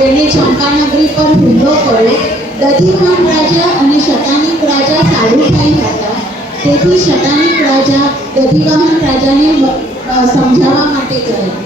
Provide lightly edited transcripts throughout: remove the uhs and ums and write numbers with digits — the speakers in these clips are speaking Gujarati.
તેણે ચંપાનગરી પર હુમલો કર્યો. દધીવાહન રાજા અને શતાનીક રાજા સાડુભાઈ હતા. તેથી શતાનીક રાજા દધીવાહન રાજાને સમજાવવા માટે ગયા.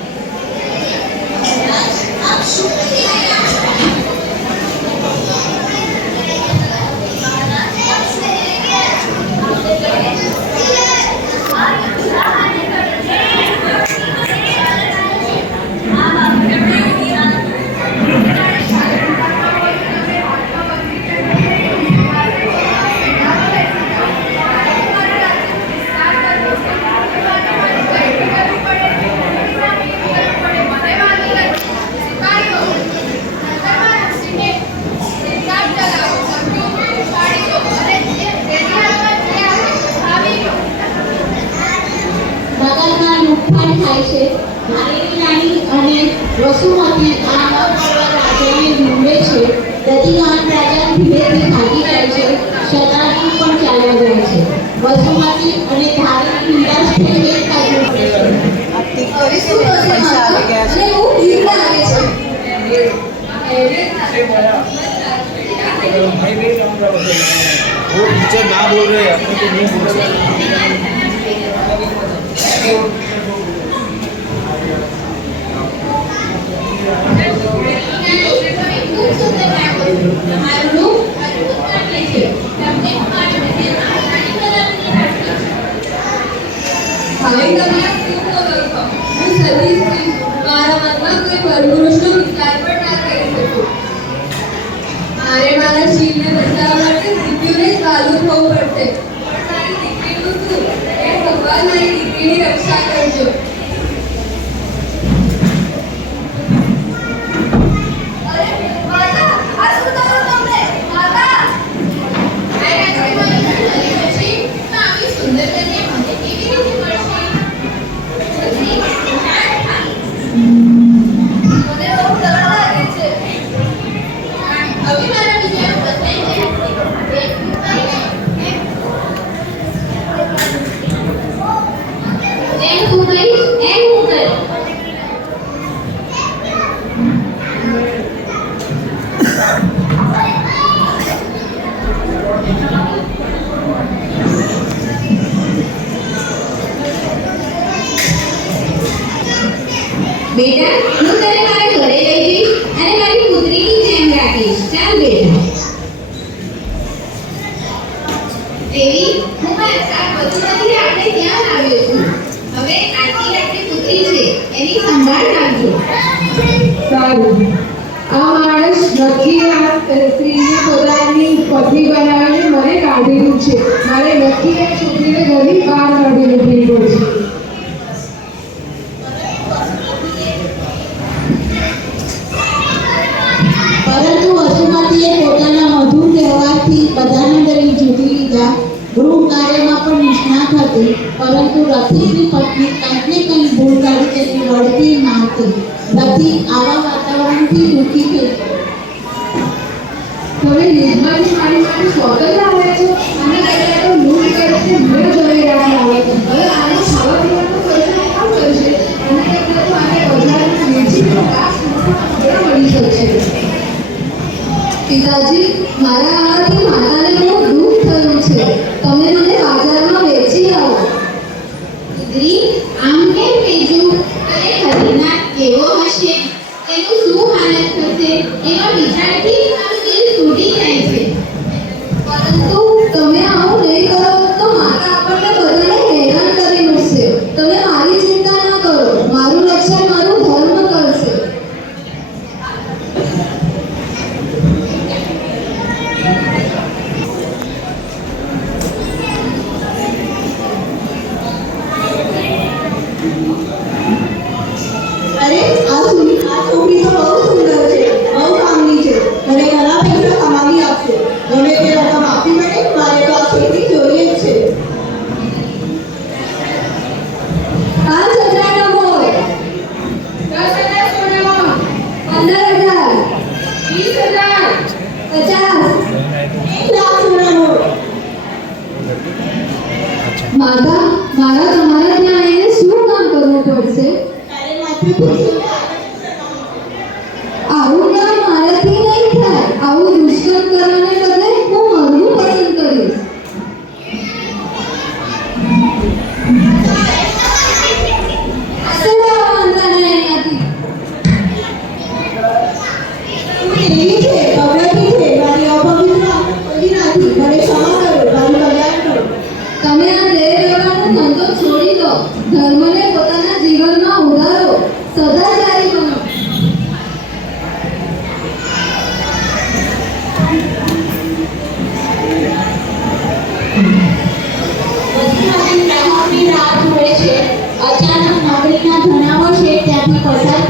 વસુમતી આ રાજાને નીમડે છે. દધીવાહન રાજા ધીરેથી ભાગી જાય છે. શતાનીક પણ ચાલ્યા જાય છે. વસુમતી અને ધારી નિરાશ થઈ એક બાજુ પડે वो टीचर ना बोल रहे हैं अपने को नहीं बोल सकते. મારા શીલને બચાવવા માટે દીકરીને જ બાજુ થવું પડશે. પણ મારી દીકરીનું શું? એ ભગવાન મારી દીકરીની રક્ષા કરજો. બેટા, હું તને મારા ઘરે લઈ જઈશ અને મારી પુત્રીની જેમ રાખીશ. ચાલ બેટા. દેવી, હું મારા વસુમતીને આપણે ત્યાં લાવ્યો છું. હવે આટલી આપણી પુત્રી છે, એની સંભાળ રાખજો. સારું. આ માણસ નક્કી આ સ્ત્રીને પોતાની પત્ની બનાવીને મને કાઢેલું છે. મારે નક્કી આ છોકરીને ઘરની બહાર કાઢી મૂકવી પડશે. પરંતુ વસુમતીએ પોતાના મધુર વ્યવહારથી બધાને ડરી જીતી લીધા. ગૃહ કાર્યમાં પણ નિષ્ણાત હતી, પરંતુ રથીની પત્ની કંઈક ને કંઈક ભૂલ કરી તેને વળતી મારતી. રથી આવા વાતાવરણથી દુઃખી થઈ. તમે નિર્માની મારી માટે સ્વાગત આવે છો અને પહેલા તો લૂંટ કરીને મને જોઈ રહ્યા આવે છે. હવે આનો ખાવા પીવાનો ખર્ચો કોણ કરશે? અને કરતા તો આને બજારમાં વેચીને લાખ રૂપિયા મળી શકશે. પિતાજી, મારા આવાથી માતાને બહુ દુઃખ થયું છે. તમે મને બાજારમાં વેચી આવો. પુત્રી, આમ કેમ કહેજો? અરે હરિનાથ કેવો હશે, તેનું શું હાલત થશે, એનો વિચારથી મારું દિલ તૂટી જાય છે. પરંતુ તમે આવું નહીં કરો તો માતા આપણને બધાને હેરાન કરી મૂકશે. તમે મારી ચિંતા ન કરો. મારું રક્ષણ મારું ધર્મ કરશે. અરે આ છોકરી તો બહુ સુંદર છે, બહુ કામની છે. મને ઘણા પૈસા કમાવી આપશે. ગમે તે રકમ આપી મને, મારે તો આ છોકરી જોઈએ જ છે. 5,000 હોય, 10,000 સોનામાં, 15,000, 20,000, 50. 1 લાખ સોનાનો. માતા, મારા તમારા ત્યાં આવીને શું કામ કરવું પડશે? તારે માથે પૂછ્યું ને આવું કામ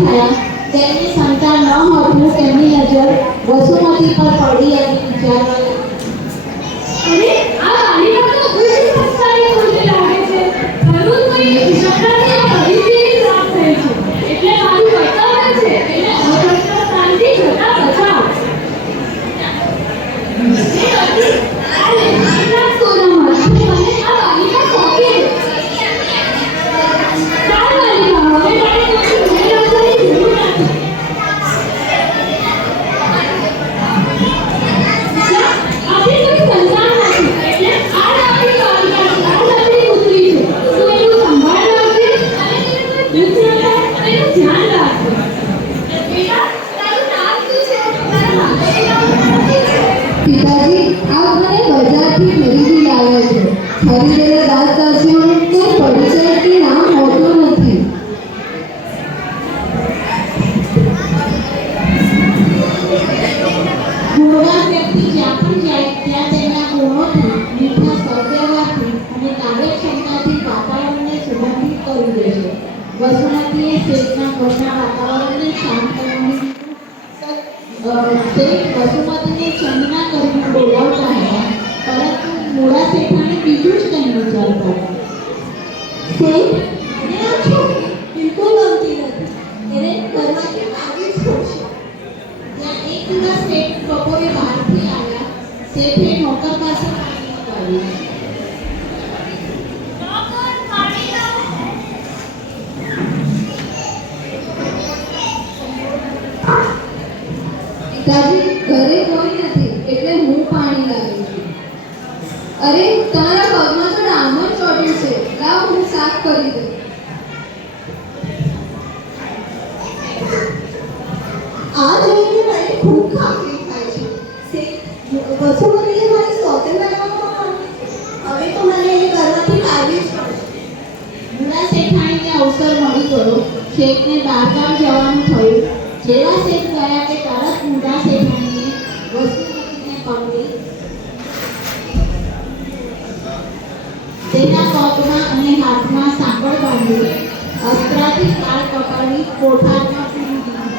થયા તેમને સંતાન ન હતું. તેમની નજર વસુમતી પર પડી અને વિચારવા લાગી. અરે આ બાલિકા તો ઉચ્ચ સંસ્કારી બોલતે લાગે છે. જરૂર કોઈ નમ્રતાથી આ પરિસ્થિતિ પ્રાપ્ત થઈ છે. એટલે મારું કર્તવ્ય છે એને અસંસ્કારથી જતા બચાવ. અરે કેટલાક સોનામાં મને આ બાલિકા સોંપી દે. ચાલ બાલિકા, હવે તારે કોઈ ભૂલ રાખવાની જરૂર નથી. આજે કોઈ સંતાન નથી એટલે આ આપણી બાલિકા છે, આ આપણી પુત્રી છે. તું એનું સંભાળ રાખજે અને તેને કોઈ દુઃખ ન થાય એનું ધ્યાન રાખજે. બેટા, તારું નામ શું છે? તારા માતાનું નામ શું છે? પિતાજી, આપ મને બજારથી ખરીદી લાવ્યા છો. ખરીદેલા દાસદાસીઓનું કોઈ પરિચય કે નામ હોતું નથી. ગુણવાન વ્યક્તિ જ્યાં પણ જાય ત્યાં તેના ગુણોથી, મીઠા સદવ્યવહારથી અને કાર્યક્ષમતાથી વાતાવરણને સુગંધિત કરી દે છે. વસુમતીએ શેઠના ઘરના વાતાવરણને શાંત કરવાની શેઠ વસુમતીને ચંદના કરીને બોલાવતા હતા, પરંતુ મૂળા શેઠાને બીજું જ કંઈ વિચારતા હતા. શેઠ, મને આ છોકરી બિલકુલ ગમતી નથી. એને ઘરમાંથી કાઢવી જ પડશે. ત્યાં એક દિવસ શેઠ બપોરે બહારથી આવ્યા. શેઠે નોકર પાસે પાણી કાઢ્યું. પિતાજી, ઘરે કોઈ નથી એટલે હું પાણી લાવી છું. અરે, તમારા પગમાં તો ડામર ચોટ્યું છે. લાવ, હું સાફ કરી દઉં. આ જોઈને મને ખૂબ ખાતરી થાય છે. વસુમતીએ મારી સોતેલ લાવવામાં આવી. હવે તો મને એને ઘરમાંથી કાઢવી જ પડશે. મૂળા શેઠાણીને અવસર મળી ગયો. શેઠને બહારગામ જવાનું થયું. જેવા શેઠ ગયા કે તરત મૂળા શેઠાણીએ વસુમતીને પકડી તેના પગમાં અને હાથમાં સાંકળ બાંધી અસ્ત્રાથી કાળ પકડી કોઠારમાં પૂરી દીધી.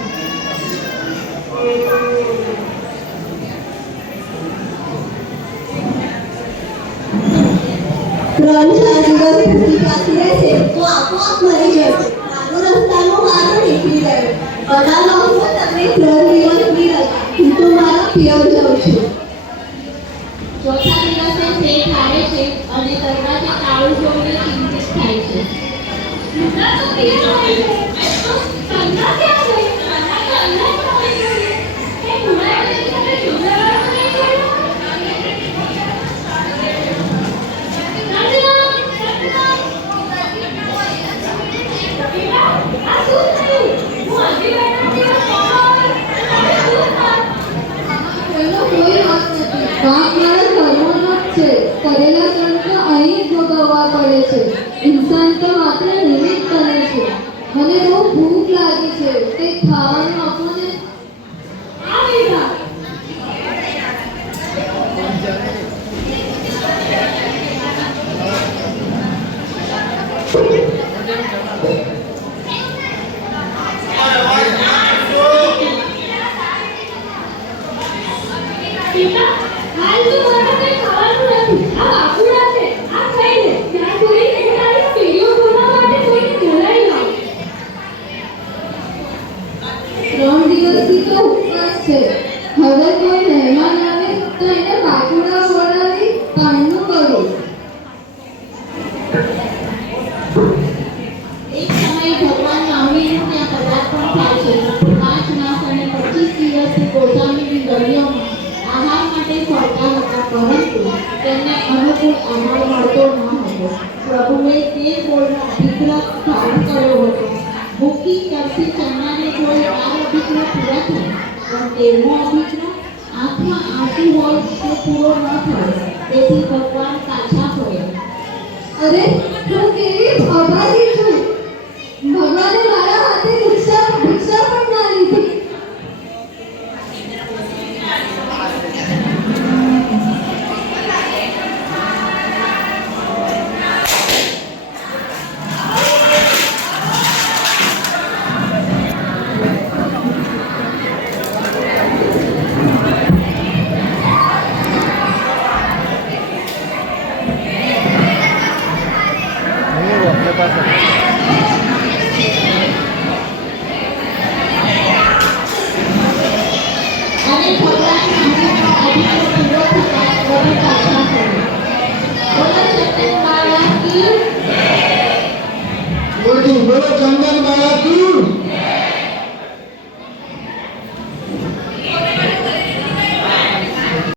3-4 દિવસ ભૂખી પાછી રહેશે તો આપોઆપ મરી જશે. મારો રસ્તાનો માર્ગ નીકળી ગયો. બધા લોકો તમને 3 દિવસની રજા. હું તો મારા પિયર જાઉં છું. ચોથા દિવસે શેઠ આવે છે અને દરવાજે તાળું જોઈને ચિંતિત થાય છે. મૂળા તો પીર હોય છે. તો સંતા ક્યાં ગઈ? સંતા તો અંદર જ આવી ગઈ. એ મૂળાએ તમે સુધારવાનું નહીં કર્યું? એનો કોઈ હક નથી. પાપ મારા કર્મોનો જ છે. કરેલા કર્મ તો અહીં જ ભોગવવા પડે છે. ઇન્સાન તો માત્ર નિમિત્ત બને છે. મને બહુ ભૂખ લાગી છે. કંઈક ખાવાનું આપો ને. આ બેટા બેટા, હાલ તો મારે કંઈ ખાવાનું નથી. આ બાકુડા છે, આ ખાઈ લે. ત્યાં સુધી હું તારી પેલીઓ ખોલવા માટે કોઈને બોલાવી લાવું. 3 દિવસથી તો ઉપવાસ છે. હવે કોઈ મહેમાન આવે તો એને બાકુડા વળાવી કામનું કરું. એક સમયે ભગવાન રામજીનું ત્યાં પદાર્પણ થાય છે. 5 માસ અને 25 દિવસથી ગોદામીની ગલીઓમાં આહાર માટે ફરતા હતા, પરંતુ તેમને અનુકૂળ આહાર મળતો ન હતો. પ્રભુએ 13 બોલનો અભિગ્રહ ધારણ કર્યો હતો. ભૂખી તરસી ચણાને જોઈ 12 અભિગ્રહ પૂરા થયા, પણ 13મો અભિગ્રહ આંખમાં આંસુ હોય તે પૂરો ન થયો. તેથી ભગવાન પાછા ફર્યા. અરે, હું કેવી અભાગી છું. ભગવાને